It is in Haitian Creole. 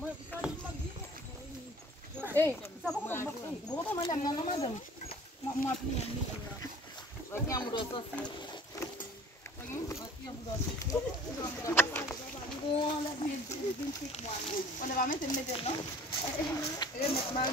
Eh, sa pa ko ba? Buko to madam na madam. Ma pli ni. Aqui am do so. Aqui am do so. Olha, bem pick one. Quando vai meter não? Ele met mal.